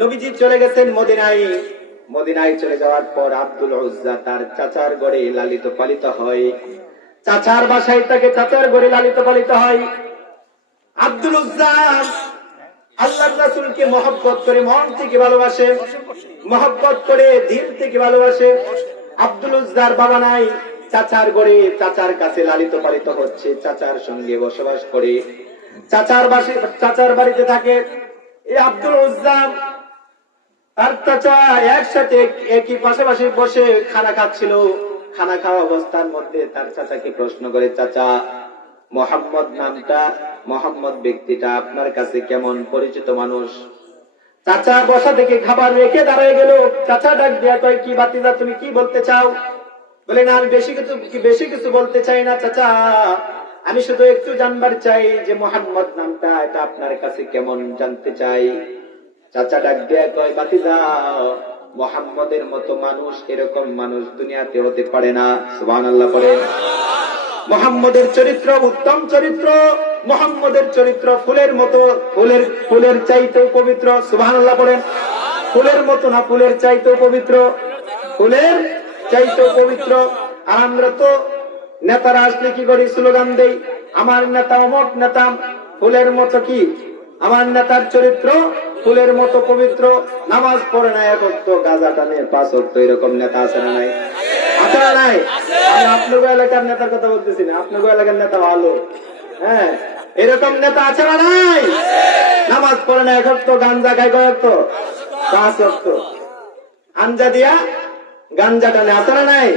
নবীজি চলে গেছেন মদিনায়। মদিনায় চলে যাওয়ার পর আব্দুল উজ্জা তার চাচার ঘরে লালিত পালিত হয়। চাচার বাসায় তাকে চাচার ঘরে লালিত পালিত হয়। আব্দুল উজ্জা আল্লাহর রাসূলকে মহব্বত করে মন থেকে ভালোবাসে, মহব্বত করে দিল থেকে ভালোবাসে। আব্দুল উজ্জার বাবা নাই, চাচার ঘরে চাচার কাছে লালিত পালিত হচ্ছে, চাচার সঙ্গে বসবাস করে, চাচার বাড়িতে থাকে। এই আব্দুল উজ্জা আর চাচা একসাথে একই পাশাপাশি বসে খানা খাচ্ছিল। খানা খাওয়া অবস্থার মধ্যে তার চাচাকে প্রশ্ন করে, চাচা মোহাম্মদ নামটা, মোহাম্মদ ব্যক্তিটা আপনার কাছে কেমন পরিচিত মানুষ? চাচা বসা থেকে খাবার রেখে দাঁড়ায় গেল। চাচা ডাক দিয়া কয়, কি বাতিজা তুমি কি বলতে চাও? বলে না, আমি বেশি কিছু বলতে চাই না চাচা, আমি শুধু একটু জানবার চাই যে মোহাম্মদ নামটা এটা আপনার কাছে কেমন জানতে চাই। চাচা ডাক দিয়া কয়, বাতিজা মোহাম্মদের মতো মানুষ, এরকম মানুষ দুনিয়াতে হতে পারে না। সুবহানাল্লাহ পড়েন। মোহাম্মদের চরিত্র উত্তম চরিত্র, মোহাম্মদের চরিত্র ফুলের মতো, ফুলের চাইতেও পবিত্র। সুবহানাল্লাহ পড়েন। ফুলের মতো না, ফুলের চাইতেও পবিত্র, ফুলের চাইতেও পবিত্র। আর আমরা তো নেতারা আসলে কি করি? স্লোগান দেই, আমার নেতা অমক নেতা, ফুলের মতো কি? আমার নেতার চরিত্র ফুলের মতো পবিত্র, নামাজ পড়ে না এক ওয়াক্ত, গাঁজা টানে 5 ওয়াক্ত, এরকম নেতা আছে না নাই? আছে না নাই? আমি আপনাদের এলাকার নেতার কথা বলতেছি না, আপনাদের এলাকার নেতা ভালো, হ্যাঁ, এরকম নেতা আছে না নাই? নামাজ পড়ে না এক ওয়াক্ত, গাঞ্জা খায় কয় ওয়াক্ত? 5 ওয়াক্ত, আঞ্জা দিয়া গাঞ্জা টানে, আছে না নাই?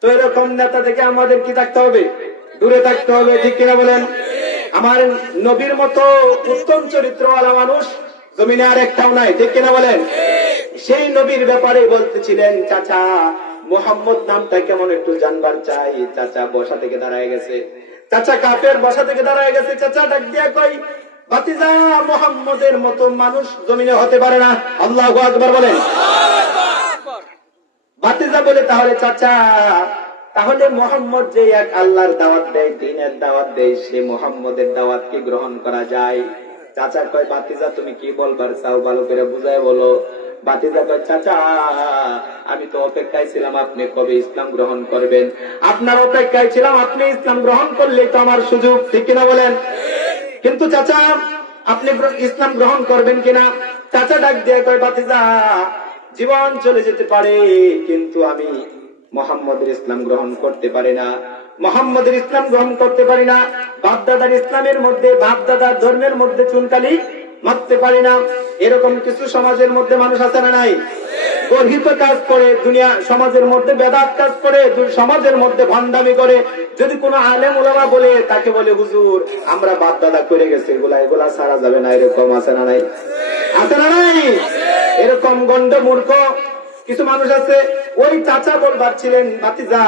তো এরকম নেতা থেকে আমাদের কি থাকতে হবে? দূরে থাকতে হবে, ঠিক কিনা বলেন? আমার নবীর মতো উত্তম চরিত্রওয়ালা মানুষ জমিনে আর একটাও নাই, ঠিক কিনা বলেন? সেই নবীর ব্যাপারে বলতেছিলেন, চাচা মুহাম্মদ নামটা কেমন একটু জানবার চাই। চাচা বসা থেকে দাঁড়ায় গেছে, চাচা কাপের বসা থেকে দাঁড়ায় গেছে। চাচা ডাক দিয়া কই, ভাতিজা মুহাম্মদের মতো মানুষ জমিনে হতে পারে না। আল্লাহু আকবার বলেন। ভাতিজা বলে, তাহলে চাচা, তাহলে মোহাম্মদ যে এক আল্লাহর দাওয়াত দেয়, দ্বীনের দাওয়াত দেয়, সে মোহাম্মদের দাওয়াত কি গ্রহণ করা যায়? চাচা কয়, ভাতিজা তুমি কি বলবার চাও ভালো করে বুঝায় বলো। ভাতিজা কয়, চাচা আমি তো অপেক্ষায় ছিলাম আপনি কবে ইসলাম গ্রহণ করবেন, আপনার অপেক্ষায় ছিলাম, আপনি ইসলাম গ্রহণ করলেই তো আমার সুযোগ, ঠিক কিনা বলেন? কিন্তু চাচা আপনি ইসলাম গ্রহণ করবেন কিনা? চাচা ডাক দিয়ে কয়, ভাতিজা জীবন চলে যেতে পারে, কিন্তু আমি মুহাম্মদের ইসলাম গ্রহণ করতে পারি না, মুহাম্মদের ইসলাম গ্রহণ করতে পারি না। বাপদাদার ইসলামের মধ্যে, বাপদাদার ধর্মের মধ্যে চুনকালি মারতে পারি না। এরকম কিছু সমাজের মধ্যে মানুষ আছে না নাই? গর্হিত কাজ করে, দুনিয়া সমাজের মধ্যে বেদাত কাজ করে, সমাজের মধ্যে ভণ্ডামি করে। যদি কোনো আলেম ওলামা বলে, তাকে বলে হুজুর আমরা বাপদাদা করে গেছে, এগুলা ছাড়া যাবে না, এরকম আছে না নাই? আছে না নাই? এরকম গন্ড মূর্খ কিছু মানুষ আছে। ওই চাচা বলবার ছিলেন, ভাতিজা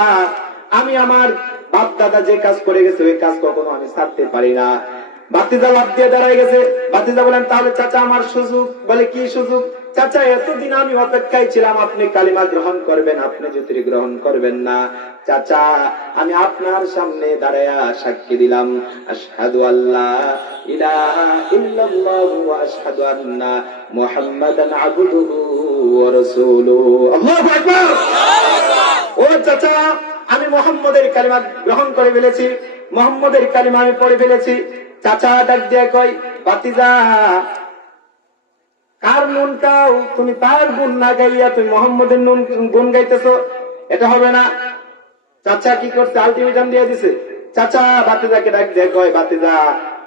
আমি আমার বাপ দাদা যে কাজ করে গেছে ওই কাজ কখনো আমি ছাড়তে পারি না। ভাতিজা লাভ দিয়ে দাঁড়ায় গেছে। ভাতিজা বলেন, তাহলে চাচা আমার সুযোগ? বলে, কি সুযোগ? চাচা এতদিন আমি অপেক্ষায় ছিলাম আপনি কালিমা গ্রহণ করবেন, আপনি যদি গ্রহণ করবেন না, চাচা আমি আপনার সামনে দাঁড়ায়া সাক্ষী দিলাম, আশহাদু আল্লা ইলাহা ইল্লাল্লাহু ওয়া আশহাদু আন্না মুহাম্মাদান আবদুহু ওয়া রাসূলুহু। আল্লাহু আকবার। ও চাচা, আমি মুহাম্মদের কালিমা গ্রহণ করে ফেলেছি, মুহাম্মদের কালিমা আমি পড়ে ফেলেছি। চাচা ডাক দিয়া কয়, ভাতিজা কার নুন গাও তুমি? তার গুণ না গাইয়া তুমি মুহাম্মদের গুণ গাইতেছো, এটা হবে না। চাচা কি করছে? আলটিমেটাম দিয়ে দিছে। চাচা ভাতিজাকে ডাক দিয়ে কয়, ভাতিজা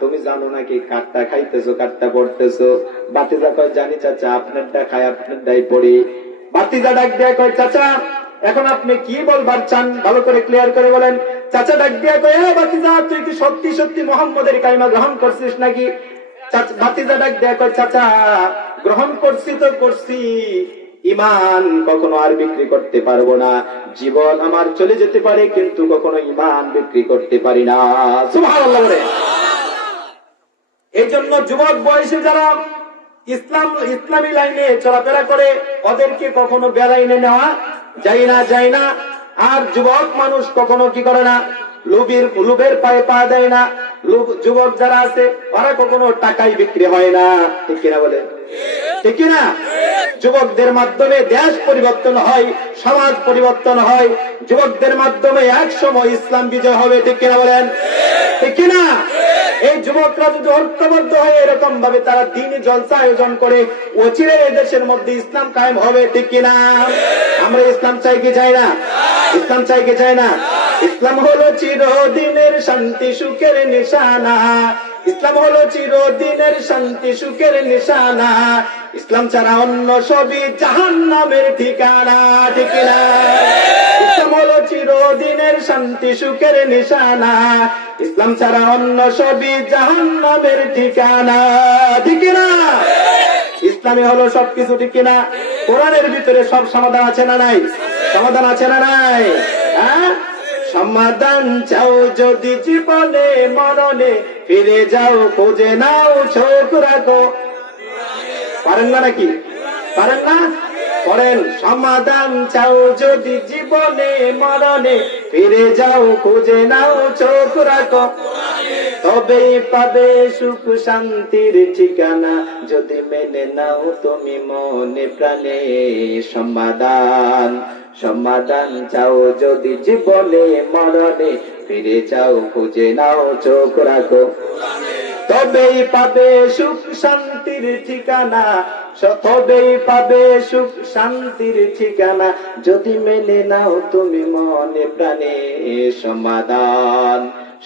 তুমি জানো নাকি কাঠটা খাইতেছো, কাঠটা পড়তেছো? ভাতিজা কয়, জানি চাচা, আপনারটা খাই আপনারটাই পড়ি। ভাতিজা ডাক দিয়ে কয়, চাচা এখন আপনি কি বলবার চান ভালো করে ক্লিয়ার করে বলেন। চাচা ডাক দিয়ে কয়, ভাতিজা তুই কি সত্যি সত্যি মুহাম্মদের কালিমা গ্রহণ করছিস নাকি? ভাতিজা ডাক দিয়ে কয়, চাচা গ্রহণ করছি তো করছি, ইমান কখনো আর বিক্রি করতে পারবো না, জীবন আমার চলে যেতে পারে কিন্তু কখনো ইমান বিক্রি করতে পারি না। সুবহানাল্লাহ বলে। এই জন্য যুবক বয়সে যারা ইসলামী লাইনে চলাফেরা করে ওদেরকে কখনো বেলাইনে নেওয়া যায় না। আর যুবক মানুষ কখনো কি করে না? লোভের পায়ে পা দেয় না। যুবক যারা আছে ওরা কখনো টাকাই বিক্রি হয় না, ঠিক কিনা বলে? ঠিক কিনা? যুবকদের মাধ্যমে দেশ পরিবর্তন হয়, সমাজ পরিবর্তন হয়, যুবকদের মাধ্যমে এক সময় ইসলাম বিজয় হবে, ঠিক কিনা বলেন? ঠিক কিনা? এই যুবকরা যদি ঐক্যবদ্ধ হয়ে এরকম ভাবে তারা দ্বীনি জলসা আয়োজন করে, অচিরে এই দেশের মধ্যে ইসলাম কায়েম হবে, ঠিক কিনা? আমরা ইসলাম চাই কি চাই না? ইসলাম চাই কি চাই না? ইসলাম হলো চিরদিনের শান্তি সুখের নিশানা, ইসলাম হলো চিরদিনের শান্তি সুখের নিশানা, ইসলাম ছাড়া অন্য সবই জাহান্নামের ঠিকানা, ঠিক না? ইসলাম হলো চিরদিনের শান্তি সুখের নিশানা, ইসলাম ছাড়া অন্য সবই জাহান্নামের ঠিকানা, ঠিক না? ইসলামে হলো সবকিছু, ঠিক কিনা? কোরআনের ভিতরে সব সমাধান আছে না নাই? সমাধান আছে না নাই? হ্যাঁ, সমাধান চাও যদি জীবনে মরণে, ফিরে যাও খুঁজে নাও চোখ রাখো। পারেন না নাকি? পারেন না? করেন। সমাধান চাও যদি জীবনে মরণে, ফিরে যাও খুঁজে নাও চোখ রাখো, তবেই পাবে সুখ শান্তির ঠিকানা, যদি মেনে নাও তুমি মনে প্রাণে। সমাধান সমাধান চাও যদি জীবনে মরণে, ফিরে যাও খুঁজে নাও চোখ রাখো, তবেই পাবে সুখ শান্তির ঠিকানা, তবেই পাবে সুখ শান্তির ঠিকানা, যদি মেনে নাও তুমি মনে প্রাণে। সমাধান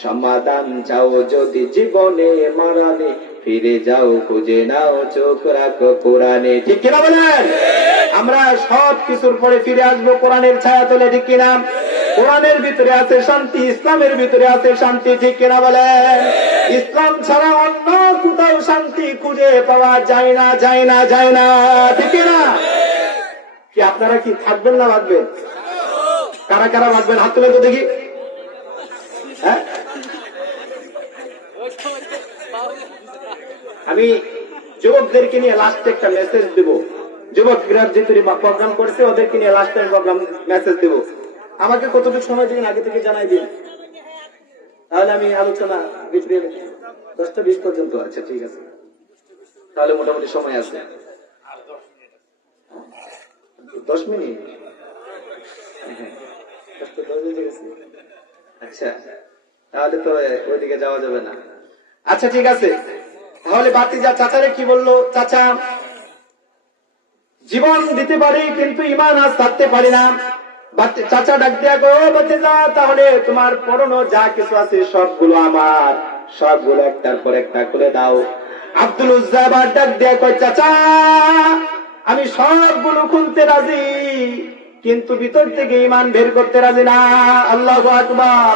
সমাধান চাও যদি জীবনে মরণে, ফিরে যাও খুঁজে নাও চোখ রাখো কোরআনে, ঠিক কিনা বলেন? আমরা সব কিছুর পরে ফিরে আসবো কোরআনের ছায়া তলে, ঠিক কিনা? কোরআনের ভিতরে আছে শান্তি, ইসলামের ভিতরে আছে শান্তি, ঠিক কিনা বলেন? ইসলাম ছাড়া অন্য কোথাও শান্তি খুঁজে পাওয়া যায় না, যায় না, যায় না, ঠিক কিনা? কি আপনারা কি থাকবেন না ভাববেন? কারা কারা ভাববেন হাত তুলে তো দেখি। হ্যাঁ, আমি যুবকদেরকে নিয়ে লাস্টে একটা মেসেজ দেব। যুবকরা যে প্রোগ্রাম করছে ওদেরকে নিয়ে লাস্টে প্রোগ্রাম মেসেজ দেব। আমাকে কতটুকু সময় দিন আগে থেকে জানাই দিন, তাহলে আমি আলোচনা 10টা 20 পর্যন্ত। আচ্ছা ঠিক আছে, তাহলে মোটামুটি সময় আছে 10 মিনিট। আচ্ছা, তাহলে তো ওইদিকে যাওয়া যাবে না। আচ্ছা ঠিক আছে, তাহলে বাতিজা চাচারে কি বললো? চাচা, জীবন দিতে পারি কিন্তু ইমান আজ থাকতে পারি না। চাচা ডাক দিয়া গো, বাতিজা তাহলে তোমার পরনো যা কিছু আছে সবগুলো আমার, সবগুলো একটার পর একটা খুলে দাও। আব্দুল উজ্জা আবার ডাক দিয়া কয়, চাচা আমি সবগুলো খুলতে রাজি, কিন্তু ভিতর থেকে ইমান বের করতে রাজি না। আল্লাহু আকবার।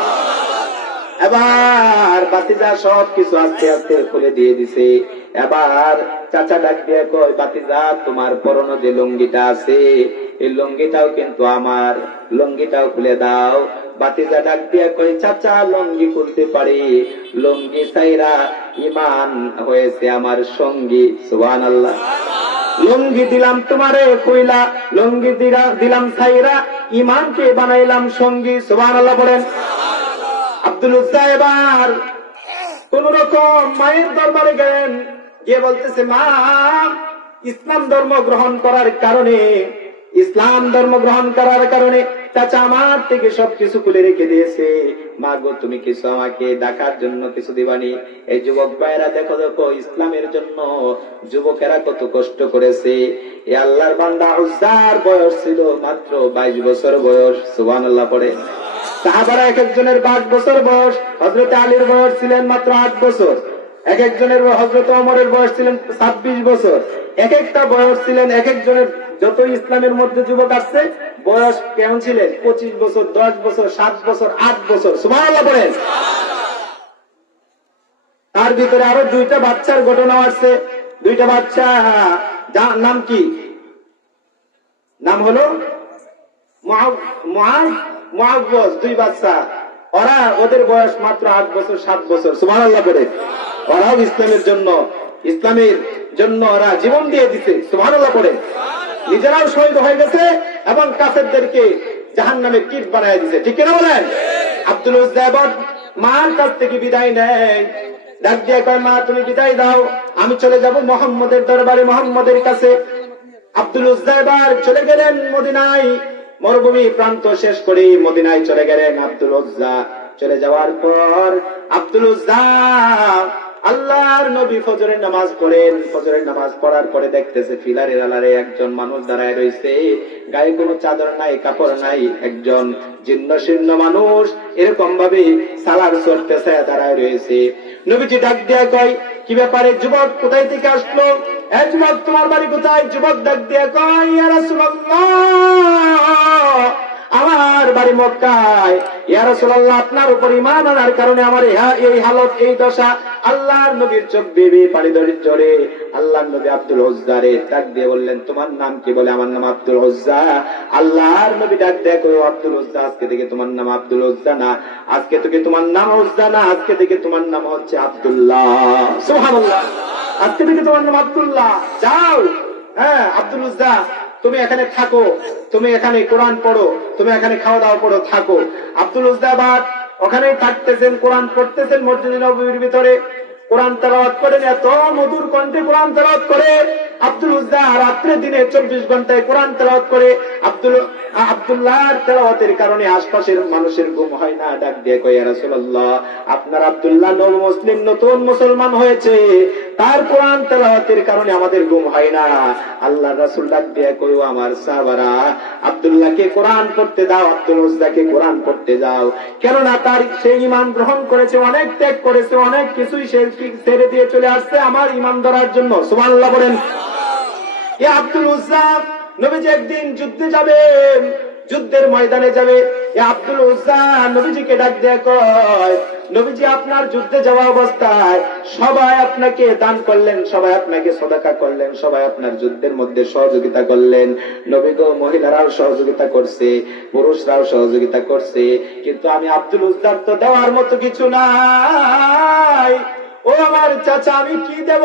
এবার বাতিজা সব কিছু আস্তে আস্তে খুলে দিয়ে দিছে। এবার চাচা ডাক দিয়ে কয়, বাতিজা তোমার পরনো যে লুঙ্গিটা আছে এই লুঙ্গিটাও কিন্তু আমার, লুঙ্গিটাও খুলে দাও। বাতিজা ডাক দিয়ে কয়, চাচা লুঙ্গি খুলতে পারি, লুঙ্গি সাইরা ইমান হয়েছে আমার সঙ্গী। সুবহানাল্লাহ। লুঙ্গি দিলাম তোমারে কইলা, লুঙ্গি দিলাম সাইরা, ইমানকে বানাইলাম সঙ্গী। সুবহানাল্লাহ বলেন। আব্দুল উজ্জা এবার কোন রকম মায়ের দরবারে গেলেন, গিয়ে বলতেছে, মা ইসলাম ধর্ম গ্রহণ করার কারণে, ইসলাম ধর্ম গ্রহণ করার কারণে চাচা আমার থেকে সবকিছু খুলে রেখে দিয়েছে। মা গো তুমি কিছু আমাকে ডাকার জন্য কিছু দিবানি? এই যুবক ভাইরা দেখো দেখো ইসলামের জন্য যুবকেরা কত কষ্ট করেছে। এই আল্লাহর বান্দা উজ্জার বয়স ছিল মাত্র 22 বছর বয়স। সুবহানাল্লাহ পড়ে। সাহাবারা এক একজনের 5 বছর বয়স, হযরত আলীর বয়স ছিলেন মাত্র 8 বছর, এক একজনের হযরত ওমরের বয়স ছিলেন 26 বছর, এক একটা বয়স ছিলেন এক একজনের। যত ইসলামের মধ্যে যুবক আসছে বয়স কেমন ছিলেন? 25 বছর, 10 বছর, 7 বছর, 8 বছর। সুবহানাল্লাহ বলেন। তার ভিতরে আরো 2টা বাচ্চার ঘটনা আসছে। 2টা বাচ্চা, নাম কি? নাম হলো মুআওয়াজ। 2 বাচ্চা, ওরা ওদের বয়স মাত্র 8 বছর 7 বছর। সুবহানাল্লাহ বলে। ওরাও ইসলামের জন্য ওরা জীবন দিয়ে দিতে। সুবহানাল্লাহ পড়ে। নিজেরাও শহীদ হয়ে গেছে এবং কাফেরদেরকে জাহান্নামের কীট বানায় দিয়েছে। ঠিক কিনা বলেন? আব্দুল উজ্জা মার কাছ থেকে বিদায় নেয়, ডাক দিয়ে কয়, মা তুমি বিদায় দাও, আমি চলে যাব মুহাম্মদের দরবারে, মুহাম্মদের কাছে। আব্দুল উজ্জা এবার চলে গেলেন মদিনায়, মরুভূমি প্রান্ত শেষ করে মদিনায় চলে গেলেন আব্দুল উজ্জা। চলে যাওয়ার পর আব্দুল উজ্জা আল্লাহর নবী ফজরের নামাজ পড়েন। ফজরের নামাজ পড়ার পরে দেখতেছে ফিলারের আলারে একজন মানুষ দাঁড়ায় রয়েছে, গায়ে কোনো চাদর নাই, কাপড় নাই, একজন জীর্ণ শীর্ণ মানুষ এরকম ভাবে সালার চড়তেছে, দাঁড়ায় রয়েছে। নবীজি ডাক দেয়া কয়, কি ব্যাপারে যুবক, কোথায় থেকে আসলো? এ যুবক, তোমার বাড়ি কোথায়? যুবক ডাক দেয়া কয়, ইয়া রাসূলুল্লাহ, আমার বাড়ি মক্কায়। ইয়া রাসূলুল্লাহ, আপনার উপর ঈমান আনার কারণে আমার এই হালত, এই দশা। আল্লাহর নবীর চোখ বেয়ে পানি ঝরে। আল্লাহর নবী আব্দুল উজ্জারে ডাক দিয়ে বললেন, তোমার নাম কি? বলে, আমার নাম আব্দুল উজ্জা। আল্লাহর নবী ডাক দেয়া কই, আব্দুল উজ্জা, আজকে থেকে তোমার নাম আব্দুল উজ্জা না, আজকে থেকে তোমার নাম উজ্জা না, আজকে থেকে তোমার নাম হচ্ছে আব্দুল্লাহ। সুবহানাল্লাহ। আজকে থেকে তোমার নাম আব্দুল্লাহ। যাও, হ্যাঁ আব্দুল উজ্জা, তুমি এখানে থাকো, তুমি এখানে কোরআন পড়ো, তুমি এখানে খাওয়া দাওয়া করো, থাকো। আব্দুল উজ্জা আবার ওখানেই থাকতেছেন, কোরআন পড়তেছেন মসজিদে নববীর ভিতরে, কোরআন তেলাওয়াত করেন। এত মধুর কণ্ঠে কোরআন তেলাওয়াত করে আব্দুল উজ্জা, রাত্রে দিনে 24 ঘন্টায় কোরআন তেলাওয়াত করে। আব্দুল্লাহর তেলাওয়াতের কারণে আশপাশের মানুষের ঘুম হয় না। ডাক দিয়ে কয়, ইয়া রাসূলুল্লাহ, আপনার আব্দুল্লাহ মুসলিম, নতুন মুসলমান হয়েছে, তার কোরআন তেলাওয়াতের কারণে আমাদের ঘুম হয় না। আল্লাহর রাসূল ডাক দিয়ে কয়, আমার সাহাবারা, আব্দুল্লাহকে কোরআন পড়তে দাও, আব্দুল উজ্জাকে কোরআন পড়তে যাও, কেননা তার সে ঈমান গ্রহণ করেছে, অনেক ত্যাগ করেছে, অনেক কিছুই সে ছেড়ে দিয়ে চলে আসছে আমার ঈমান ধরার জন্য। সুবহানাল্লাহ বলেন। এ আব্দুল উজ্জা, নবীজি একদিন যুদ্ধে যাবেন, যুদ্ধের ময়দানে যাবে। এ আব্দুল উজ্জা নবীজিকে ডাক দেয়া কয়, নবীজি আপনার যুদ্ধে যাওয়া অবস্থায় সবাই আপনাকে দান করলেন, সবাই আপনাকে সাদাকা করলেন, সবাই আপনার যুদ্ধের মধ্যে সহযোগিতা করলেন। নবী গো, মহিলারাও সহযোগিতা করছে, পুরুষরাও সহযোগিতা করছে, কিন্তু আমি আব্দুল উজ্জার তো দেওয়ার মতো কিছু নাই। ও আমার চাচা, আমি কি দেব?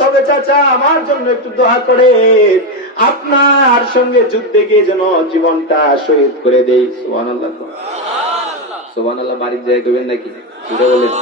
তবে চাচা, আমার জন্য একটু দোয়া করে, আপনার সঙ্গে যুদ্ধে গিয়ে যেন জীবনটা শহীদ করে দেই। সুবহানাল্লাহ। সুবহানাল্লাহ। বাড়ির জায়গায় করবেন নাকি? বলেন।